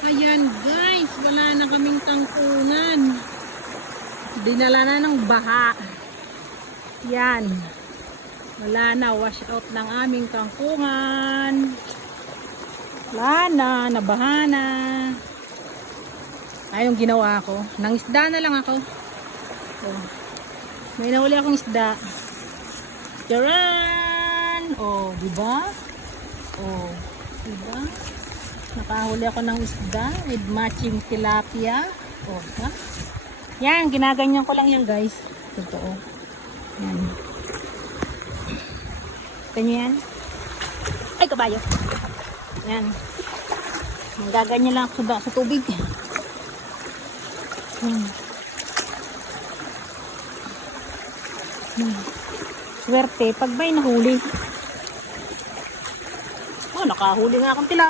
Ayan guys, wala na kaming tangkungan. Dinala na ng baha. Yan. Wala na, wash out ng aming tangkungan. Wala na, nabaha na. Ay, yung ginawa ko. Nangisda na lang ako. Oh. May nahuli akong isda. Charan! Oh, diba? Oh, diba? Nakahuli ako ng isda with matching tilapia. Oh, ha? Yan, ginaganyan ko lang yan guys. Totoo. Yan. Ganyan yan. Ay, kabayo. Yan. Gaganyan lang ako sa tubig. Swerte, pag may nahuli. Oh, nakahuli nga akong tilapia.